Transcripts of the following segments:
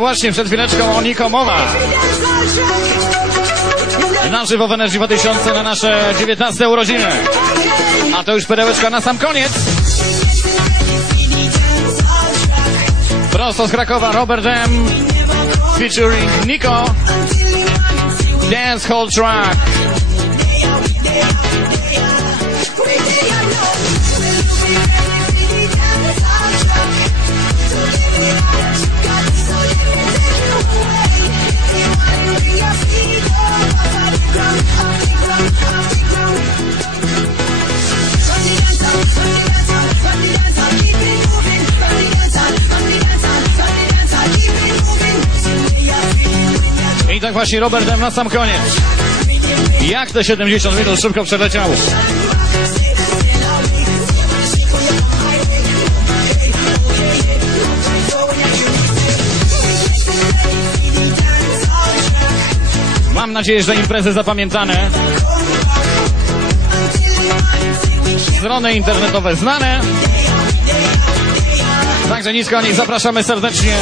właśnie, przed chwileczką o Niko mowa. Na żywo w Energy 2000 na nasze 19 urodziny. A to już perełeczka na sam koniec. Prosto z Krakowa Robert M. Featuring Nico. Dance Hall Track. I tak właśnie Robertem na sam koniec. Jak te 70 minut szybko przeleciało. Mam nadzieję, że imprezy zapamiętane. Strony internetowe znane. Także nisko nich zapraszamy serdecznie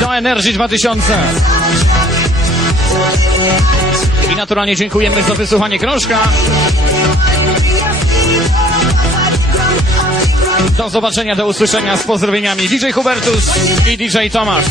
do Energy 2000. I naturalnie dziękujemy za wysłuchanie krążka. Do zobaczenia, do usłyszenia z pozdrowieniami DJ Hubertus i DJ Tomasz.